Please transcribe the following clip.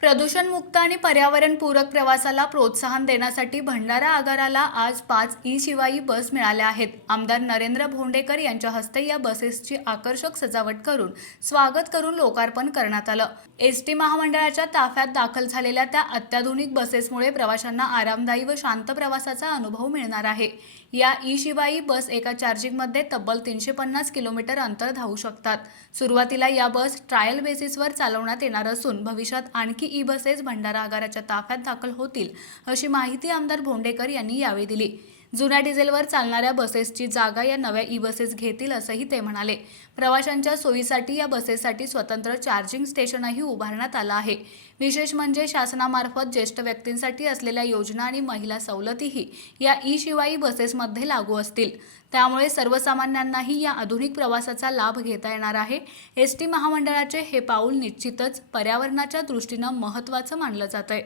प्रदूषणमुक्त आणि पर्यावरणपूरक प्रवासाला प्रोत्साहन देण्यासाठी भंडारा आगाराला आज 5 ई-शिवाई बस मिळाल्या आहेत. आमदार नरेंद्र भोंडेकर यांच्या हस्ते या बसेसची आकर्षक सजावट करून स्वागत करून लोकार्पण करण्यात आलं. एसटी महामंडळाच्या ताफ्यात दाखल झालेल्या त्या अत्याधुनिक बसेसमुळे प्रवाशांना आरामदायी व शांत प्रवासाचा अनुभव मिळणार आहे. या ई-शिवाई बस एका चार्जिंगमध्ये तब्बल 350 किलोमीटर अंतर धावू शकतात. सुरुवातीला या बस ट्रायल बेसिसवर चालवण्यात येणार असून भविष्यात आणखी ई बसेस भंडारा आगाराच्या ताफ्यात दाखल होतील, अशी माहिती आमदार भोंडेकर यांनी यावेळी दिली. जुन्या डिझेलवर चालणाऱ्या बसेसची जागा या नव्या ई बसेस घेतील, असंही ते म्हणाले. प्रवाशांच्या सोयीसाठी या बसेससाठी स्वतंत्र चार्जिंग स्टेशनही उभारण्यात आलं आहे. विशेष म्हणजे शासनामार्फत ज्येष्ठ व्यक्तींसाठी असलेल्या योजना आणि महिला सवलतीही या ई-शिवाई बसेसमध्ये लागू असतील. त्यामुळे सर्वसामान्यांनाही या आधुनिक प्रवासाचा लाभ घेता येणार आहे. एसटी महामंडळाचे हे पाऊल निश्चितच पर्यावरणाच्या दृष्टीनं महत्त्वाचं मानलं जातंय.